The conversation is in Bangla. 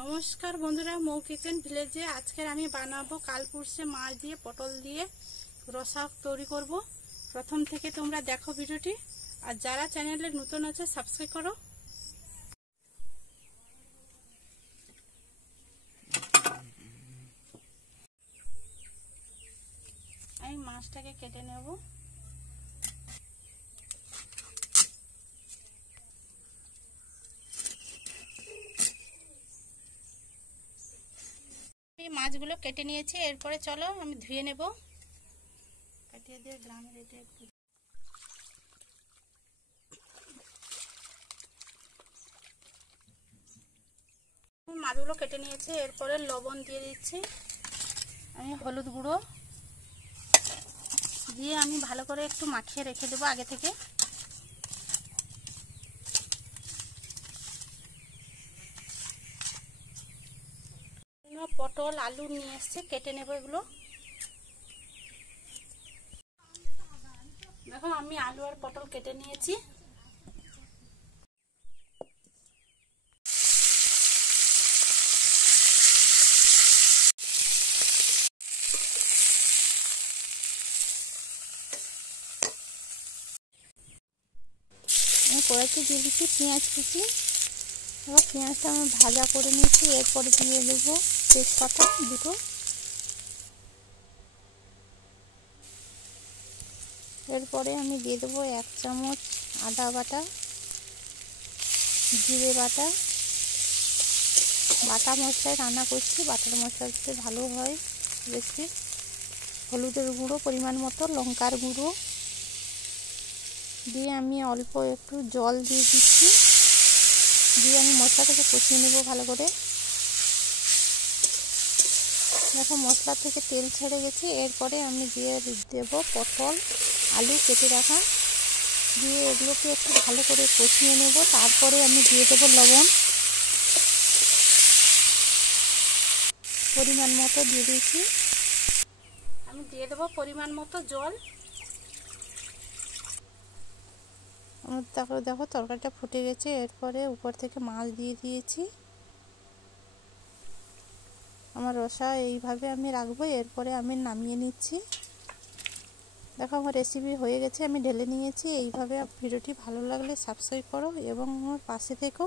নমস্কার বন্ধুরা, মৌ কিচেন ভিলেজে আজকের আমি বানাবো কালপুরসে মাছ দিয়ে পটল দিয়ে রসা তৈরি করব। প্রথম থেকে তোমরা দেখো ভিডিওটি, আর যারা চ্যানেলে নতুন আছে সাবস্ক্রাইব করো। আমি মাছটাকে কেটে নেব। মাছগুলো কেটে নিয়েছি, এরপরে চলো আমি ধুয়ে নেব। কাটিয়ে দিয়ে গ্রামের এটা একটু মাছগুলো কেটে নিয়েছি, এরপরে লবণ দিয়ে দিচ্ছি, আমি হলুদ গুঁড়ো দিয়ে আমি ভালো করে একটু মাখিয়ে রেখে দেবো আগে থেকে। পটল আলু নিয়ে এসছে, কেটে নেব এগুলো। দেখো আমি আলু আর পটল কেটে নিয়েছি। আমি কড়াইতে দিয়ে দিচ্ছি পেঁয়াজ কুচি। এবার পেঁয়াজটা আমি ভাজা করে নিয়েছি, এরপরে দিয়ে দেবো তেজপাতা দুটো। এরপরে আমি দিয়ে দেবো 1 চামচ আদা বাটা, জিরে বাটা। বাটা মশলায় রান্না করছি, বাটার মশলাতে ভালো হয় বেশি। হলুদের গুঁড়ো পরিমাণ মতো, লঙ্কার গুঁড়ো দিয়ে আমি অল্প একটু জল দিয়ে দিচ্ছি, দিয়ে আমি মশলাটাকে কষিয়ে নেব ভালো করে। দেখো মশলা থেকে তেল ছেড়ে গেছে, এরপরে আমি দিয়ে দেব পটল আলু কেটে রাখা, দিয়ে এগুলোকে একটু ভালো করে কষিয়ে নেব। তারপরে আমি দিয়ে দেবো লবণ পরিমাণ মতো দিয়ে দিয়েছি। আমি দিয়ে দেবো পরিমাণ মতো জল। তারপরে দেখো তরকারিটা ফুটে গেছে, এরপরে উপর থেকে মাছ দিয়ে দিয়েছি। আমার রসা এইভাবে আমি রাখবো, এরপরে আমি নামিয়ে নিচ্ছি। দেখো আমার রেসিপি হয়ে গেছে, আমি ঢেলে নিয়েছি। এইভাবে ভিডিওটি ভালো লাগলে সাবস্ক্রাইব করো এবং আমার পাশে থেকো।